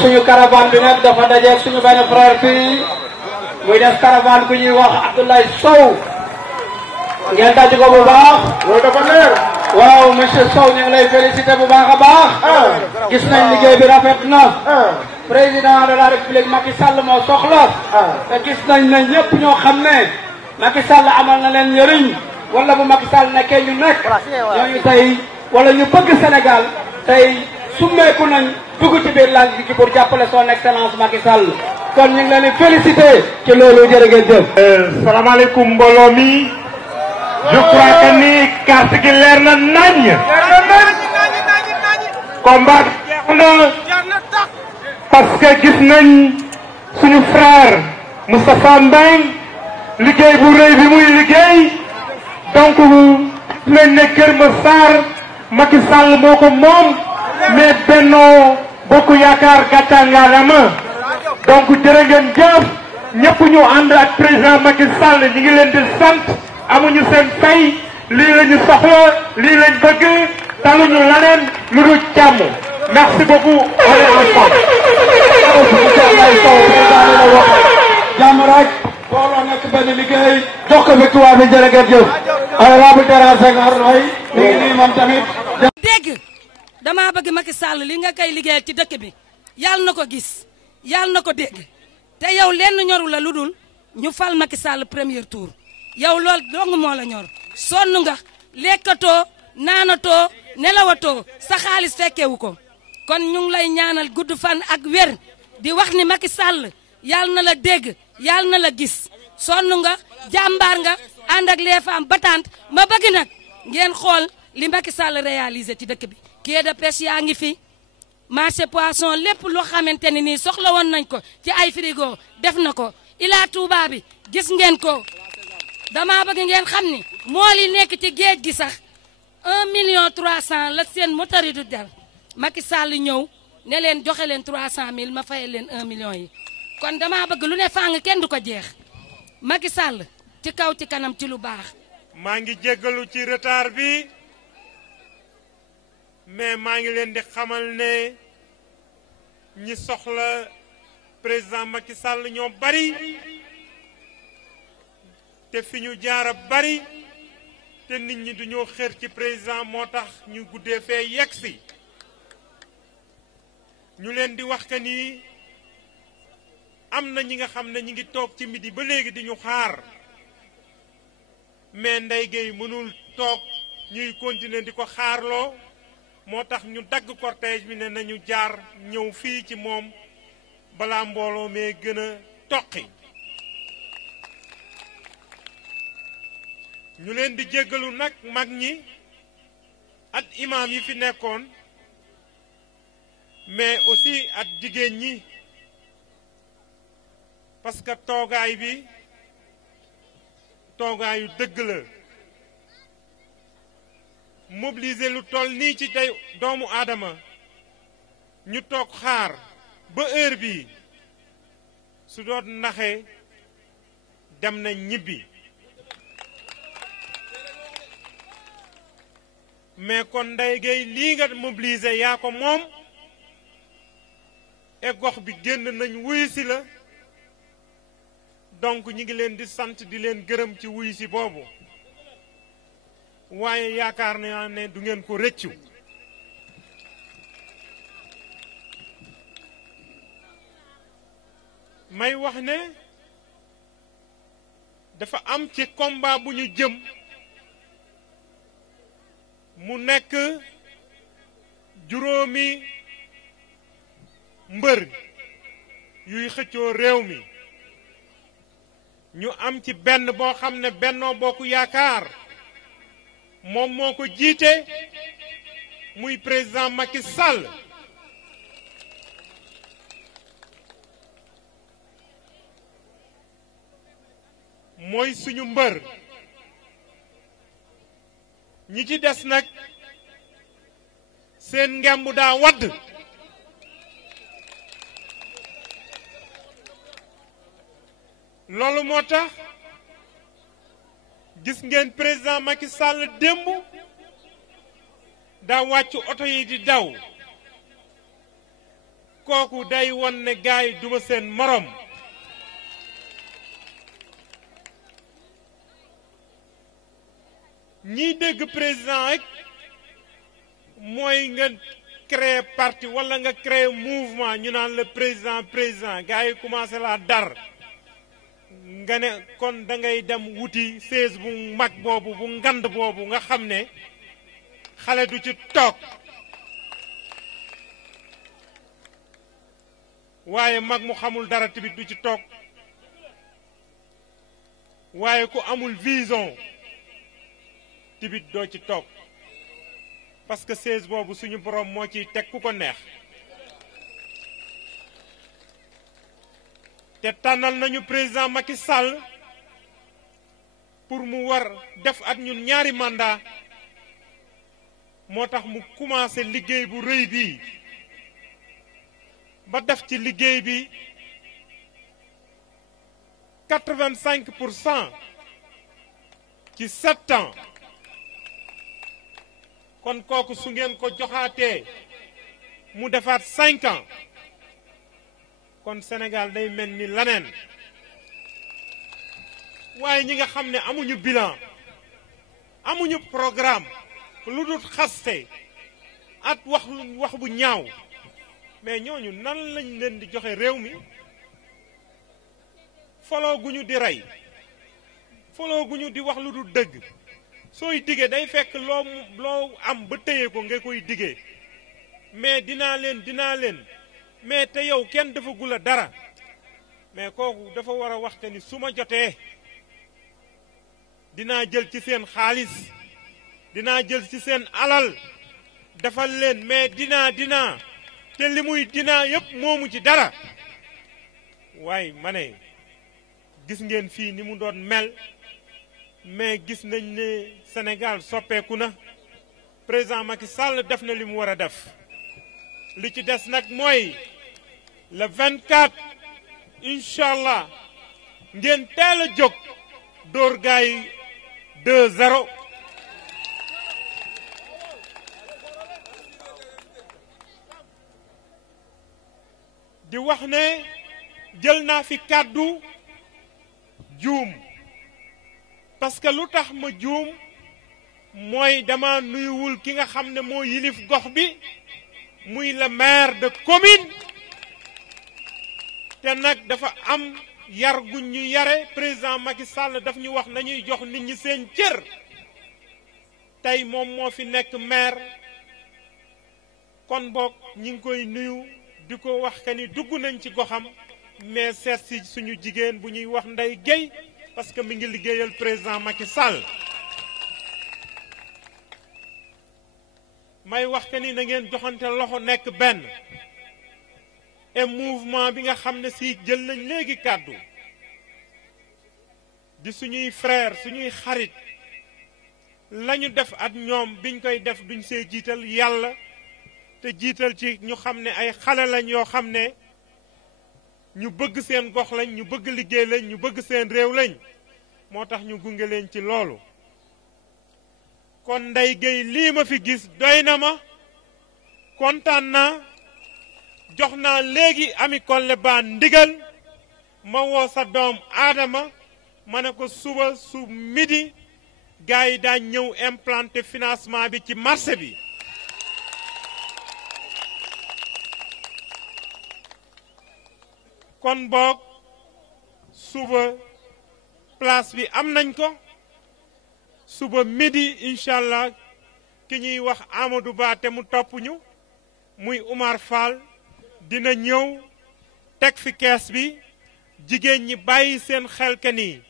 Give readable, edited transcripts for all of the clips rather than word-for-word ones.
suñu caravane bi nag dafa dajeeg suñu benn frère fii muy def caravane ku ñuy wax Abdoulaye Sow ngeen daj ko bu baax. loolu dafa leer. waaw monsieur Sow ñu ngi lay félicité bu baax a baax. gis nañ liggéey bi rafet na. président de la république Macky Sall moo soxla. te gis nañ ne ñëpp ñoo xam ne Macky Sall amal na leen njëriñ wala bu Macky Sall nekkee ñu nekk ñooñu tey wala ñu bëgg Sénégal tey summeeku nañ dugg ci biir langue bi pour jàppale son excellence Macky Sall kon ñu ngi leen di félicité ci loolu jërë ngeen jëf. salaamaaleykum mbooloo mi. je crois que ni carte gi leer na nañ. combat jeex na parce que gis nañ suñu frère Moustapha Mbengue liggéey bu rëy bi muy liggéey donc gis nañ ne Kër Massar Macky Sall moo ko moom mais Benno Bokk Yaakaar gàcce ngaalama donc jërë ngeen jëf ñëpp ñu ànd ak président Macky Sall ñu ngi leen di sant. amuñu seen fay lii la ñu soxla lii lañ bëgg taluñu leneen lu dul jàmm merci beaucoup. jàmm rek booloo nekk benn liggéey jox ko victoire bi jërë ngeen jëf. honorable Dara Senghor Noy mi ngi nii moom tamit. dégg damaa bëgg Macky Sall li nga koy liggéeyal ci dëkk bi yàlla na ko gis yàlla na ko dégg te yow lenn ñoru la lu dul ñu fal Macky Sall premier tour. yow loolu dong moo la ñor sonn nga lekkatoo naanatoo nelawatoo sa xaalis fekkewu ko kon ñu ngi lay ñaanal gudd fan ak wér di wax ni Macky Sall yàlla na la dégg yàlla na la gis sonn nga jàmbaar nga ànd ak les femmes battantes ma bëgg nag ngeen xool li Macky Sall réalisé ci dëkk bi. quai de pêche yaa ngi fi marché poisson lépp loo xamante ne nii soxla woon nañ ko ci ay frigo def na ko Ila Touba bi gis ngeen ko. dama bëgg ngeen xam ni mool yi nekk ci géej gi sax 1.300.000 la seen moteur yi du del Macky Sall ñëw ne leen joxe leen 300.000 ma fayal leen 1 million yi kon dama bëgg lu ne fàng kenn du ko jeex Macky Sall ci kaw ci kanam ci lu baax. maa ngi jéggalu ci retard bi mais maa ngi leen di xamal ne ñi soxla président Macky Sall ñoo bari. te fi ñu jaara bari te nit ñi duñoo xër ci président moo tax ñu guddee fee yegsi ñu leen di wax que ni am na ñi nga xam ne ñi ngi toog ci midi ba léegi di ñu xaar mais Ndeye Gueye mënul toog ñuy continuer di ko xaarloo moo tax ñu dagg cortège bi ne nañu jaar ñëw fii ci moom balaa mbooloo mee gën a toqi ñu leen di jéggalu nag mag ñi at imam yi fi nekkoon mais aussi at jigéen ñi parce que toogaay bi toogaayu dëgg la mobiliser lu toll nii ci tey doomu aadama ñu toog xaar ba heure bi su doon naxe dem na ñibbi mais kon Ndeye Gueye lii nga mobiliser yaa ko moom et gox bi génn nañ wuyu si la donc ñi ngi leen di sant di leen gërëm ci wuyu si boobu waaye yaakaar naa ne du ngeen ko rëccu may wax ne dafa am ci combat bu ñu jëm mu nekk juróomi mbër yuy xëccoo réew mi ñu am ci benn boo xam ne Benno Bokk Yaakaar moom moo ko jiite muy président Macky Sall mooy suñu mbër ñi ci des nag seen ngemb daa wadd loolu moo tax gis ngeen président Macky Sall démb daa wàcc oto yi di daw kooku day won ne gaay yi duma seen morom ñiy dégg président rek mooy nga créer parti wala nga créer mouvement ñu naan le président gars yi commencé laa dar nga ne kon da ngay dem wuti siège bu mag boobu bu ngand boobu nga xam ne xale du ci toog waaye mag mu xamul dara tamit du ci toog waaye ku amul vision tamit doo ci toog parce que siège boobu suñu borom moo ciy teg ku ko neex te tànnal nañu président Macky Sall pour mu war def at ñun ñaari mandat moo tax mu commencé liggéey bu rëy bii ba def ci liggéey bi 85% ci 7 ans kon kooku su ngeen ko joxaatee mu defaat 5 ans kon Sénégal day mel ni laneen waaye ñi nga xam ne amuñu bilan amuñu programme lu dul xaste at wax bu ñaaw mais ñooñu nan lañ leen di joxe réew mi foloo guñu di rey foloo guñu di wax lu dul dëgg sooy digee day fekk loo am ba téye ko nga koy digee mais dinaa leen mais te yow kenn dafa gula dara mais kooku dafa war a wax te ni su ma jotee dinaa jël ci seen xaalis dinaa jël ci seen alal defal leen mais dinaa te li muy dinaa yëpp moomu ci dara waaye ma ne gis ngeen fii ni mu doon mel mais gis nañ ne Sénégal soppeeku na président Macky Sall def na li mu war a def li ci des nag mooy le 24 incha allah ngeen teel a jóg dóor gaay 2-0 di wax ne jël naa fi kàddu juum parce que lu tax ma juum mooy dama nuyuwul ki nga xam ne moo yilif gox bi muy le maire de commune te nag dafa am yar gu ñu yare président Macky Sall daf ñu wax nañuy jox nit ñi seen cër tey moom moo fi nekk maire kon boog ñi ngi koy nuyu di ko wax que ni dugg nañ ci goxam mais seet si suñu jigéen bu ñuy wax Ndeye Gueye parce que mi ngi liggéeyal président Macky Sall may wax que ni na ngeen joxante loxo nekk benn et mouvement bi nga xam ne si jël nañ léegi kàddu di suñuy frère suñuy xarit lañu def ak ñoom biñ koy def duñ see jiital yàlla te jiital ci ñu xam ne ay xale lañ yoo xam ne ñu bëgg seen gox lañ ñu bëgg liggéey lañ ñu bëgg seen réew lañ moo tax ñu gunge leen ci loolu kon Ndeye Gueye lii ma fi gis doy na ma kontaan naa jox naa léegi Ami Collé Ba ndigal ma woo sa doom Adama ma ne ko suba su midi gars yi daañ ñëw implanter financement bi ci marché bi kon boog suba place bi am nañ ko suba midi incha allah ki ñuy wax Amadou Ba te mu topp ñu muy Oumar Fall dina ñëw teg fi kees bi jigéen ñi bàyyi seen xel ke ni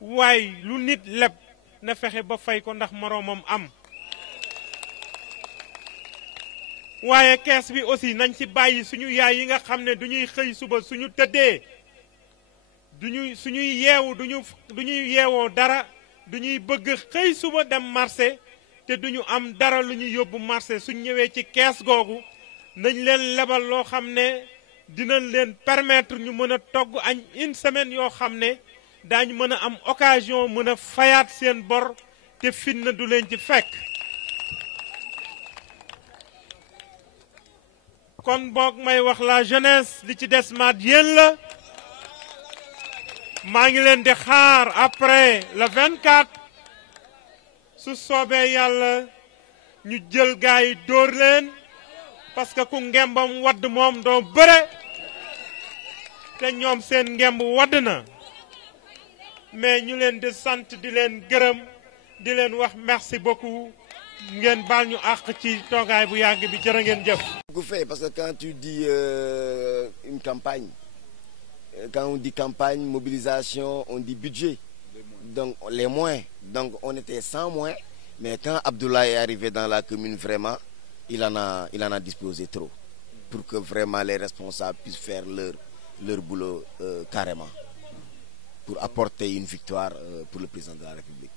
waaye lu nit leb na fexe ba fay ko ndax moroomam am waaye kees bi aussi nañ ci bàyyi suñu yaay yi nga xam ne du ñuy xëy suba suñu tëddee suñuy yeewu duñuy yeewoo dara du ñuy bëgg xëy suba dem marché te duñu am dara lu ñu yóbbu marché suñ ñëwee ci kees googu nañ leen lebal loo xam ne dinañ leen permettre ñu mën a togg añ une semaine yoo xam ne daañu mën a am occasion mën a fayaat seen bor te fitna du leen ci fekk kon boog may wax la jeunesse li ci des maat yéen la maa ngi leen di xaar après le 24 su soobee yàlla ñu jël gaay yi dóor leen parce que ku ngembam wadd moom doo bëre te ñoom seen ngemb wadd na mais ñu leen di sant di leen gërëm di leen wax merci beaucoup ngeen baal ñu àq ci toogaay bu yàgg bi jërë ngeen jëf. Parce que quand tu dis une campagne, quand on dit campagne, mobilisation, on dit budget. Donc les moyens. Donc on était sans moyens, mais quand Abdoulaye est arrivé dans la commune, vraiment, il en a disposé trop pour que vraiment les responsables puissent faire leur boulot carrément pour apporter une victoire pour le président de la République.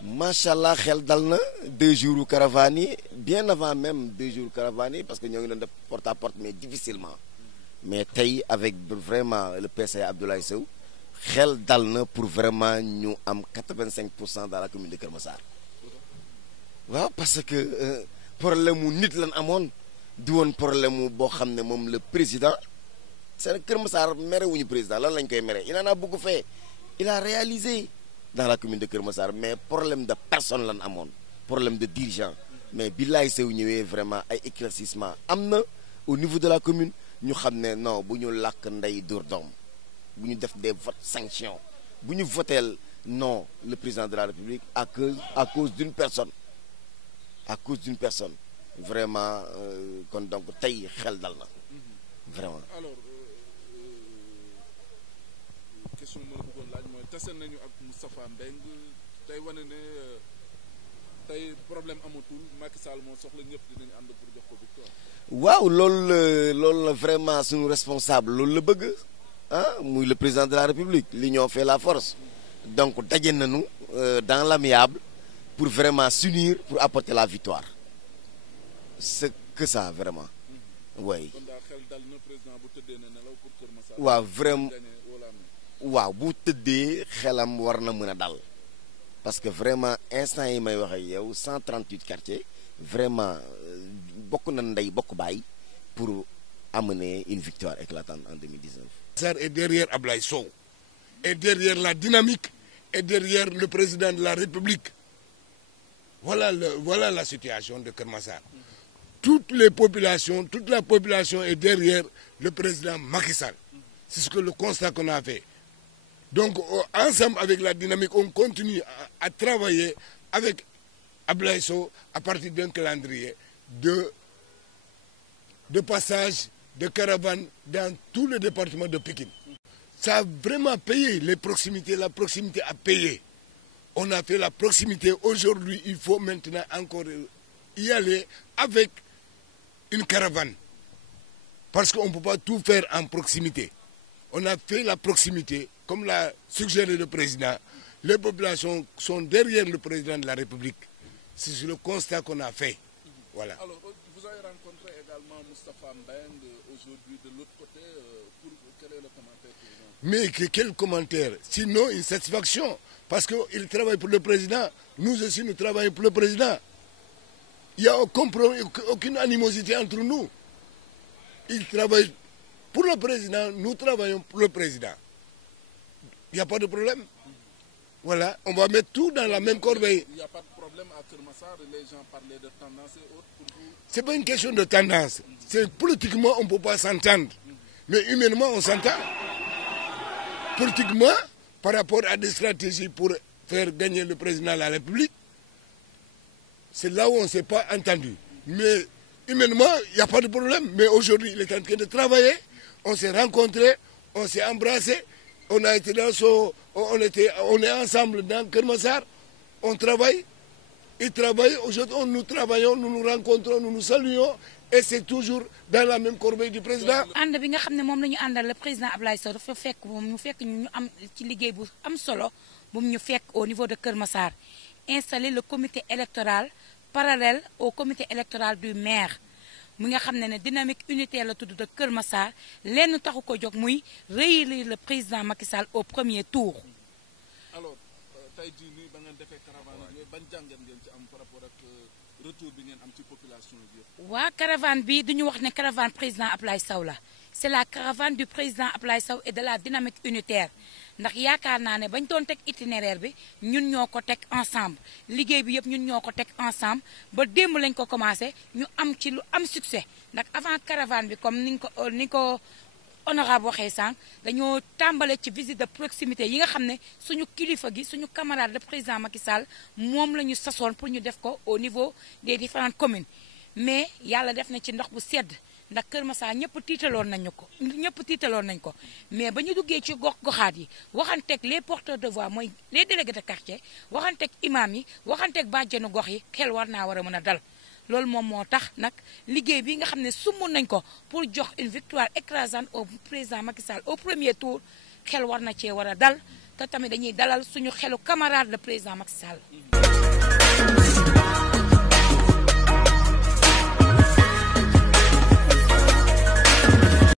Machallah, xel dal na 2 jours caravane, bien avant même 2 jours caravane, parce que nous avons porte à porte, mais difficilement. Mais tay avec vraiment le PCA Abdoulaye Sow, xel dal na pour vraiment nous am 85% dans la commune de Keur Massar. Waaw, parce que problème mu nit lan amone, du won problème bo xamné mom le président, c'est Keur Massar méré wuñu président, lan lañ koy méré. Il en a beaucoup fait. Il a réalisé dans la commune de Keur Massar, mais problème de personne lan amone, problème de dirigeant. Mais billahi Sow ñëwé vraiment ay éclaircissement amna au niveau de la commune. Ñu xamné non bu ñu lak ndey dur dom bu ñu def des votes sanctions bu ñu votel non le président de la République à cause d'une personne vraiment kon donc tay xel dal na vraiment. Alors question mo bëggon laaj moy tassé nañu ak Moustapha Mbengue tay wone né tay problème amatul Macky Sall mo soxla ñëpp dinañ and pour jox ko victoire. Waaw loolu la vraiment suñu responsable loolu la bëgg ah muy le président de la République l'union fait la force donc daje nañu dans l'amiable pour vraiment s'unir pour apporter la victoire c'est que ça vraiment oui. waaw vraiment waaw bu tëddee xelam war na mën a dal parce que vraiment instant yi may wax ak yow 138 quartiers vraiment bokk na ndey bokk baay pour amener une victoire éclatante en 2019. Massar est derrière Ablaye Sow, est derrière la dynamique, est derrière le président de la République. Voilà la situation de Keur Massar. Toute la population est derrière le président Macky Sall. C'est ce que le constat qu'on a fait. Donc ensemble avec la dynamique, on continue à travailler avec Ablaye Sow à partir d'un calendrier de passage de caravanes dans tous les départements de Pikine. Ça a vraiment payé les proximités, la proximité a payé. On a fait la proximité. Aujourd'hui, il faut maintenant encore y aller avec une caravane. Parce qu'on ne peut pas tout faire en proximité. On a fait la proximité, comme l'a suggéré le président. Les populations sont derrière le président de la République. C'est le constat qu'on a fait. Voilà. Alors, vous avez rencontré également Moustapha Mbengue aujourd'hui de l'autre côté. Quel est le commentaire que vous avez? Mais quel commentaire? Sinon, une satisfaction. Parce qu'il travaille pour le président. Nous aussi, nous travaillons pour le président. Il n'y a aucune animosité entre nous. Il travaille pour le président, nous travaillons pour le président. Il n'y a pas de problème. Voilà, on va mettre tout dans la même corbeille. Il n'y a pas de problème à Keur Massar, les gens parlaient de tendance et autres pour vous. Ce n'est pas une question de tendance. C'est politiquement, on ne peut pas s'entendre. Mais humainement, on s'entend. Politiquement, par rapport à des stratégies pour faire gagner le président de la République, c'est là où on ne s'est pas entendu. Mais humainement, il n'y a pas de problème. Mais aujourd'hui, il est en train de travailler. On s'est rencontrés, on s'est embrassés. On a été on est ensemble dans Keur Massar. On travaille. Il travaille. Aujourd'hui, nous travaillons, nous nous rencontrons, nous nous saluons. Et c'est toujours dans la même corbeille du président. ànd bi nga xam ne moom la ñu àndal le président Ablaye Sow dafa fekk moom ñu fekk ñu am ci liggéey bu am solo bu ñu fekk au niveau de Keur Massar installer le comité électoral parallèle au comité électoral du maire mi nga xam ne dynamique unitaire la tudd de Keur Massar lenn taxu ko jóg muy réélire le président Macky Sall au premier tour. Alors tey jii nii ba ngeen defee caravane yooyu ban jàngat ngeen ci am par rapport ak retour bi ngeen am ci population bi yëpp. waa caravane bi duñu wax ne caravane président Ablaye Sow la c'est la caravane du président Ablaye Sow et de la dynamique unitaire ndax yaakaar naa ne bañ doon teg itinéraire bi ñun ñoo ko teg ensemble liggéey bi yëpp ñun ñoo ko teg ensemble ba démb lañ ko commencé ñu am ci lu am succès ndax avant caravane bi comme ni ko honorable waxee sànq dañoo tàmbale ci visite de proximité yi nga xam ne suñu kilifa gi suñu camarade le président Macky Sall moom la ñu sasoon pour ñu def ko au niveau des différentes communes mais yàlla def na ci ndox bu sedd ndax Kër Massar ñëpp tiitaloon nañ ko mais ba ñu duggee ci gox-goxaat yi waxanteeg les porteurs de voix mooy les délégués de quartier waxanteeg imam yi waxanteeg bàjjenu gox yi xel war naa war a mën a dal loolu moom moo tax nag liggéey bi nga xam ne sumb nañ ko pour jox une victoire écrasante au président Macky Sall au premier tour xel war na cee war a dal te tamit dañuy dalal suñu xelu camarade le président Macky Sall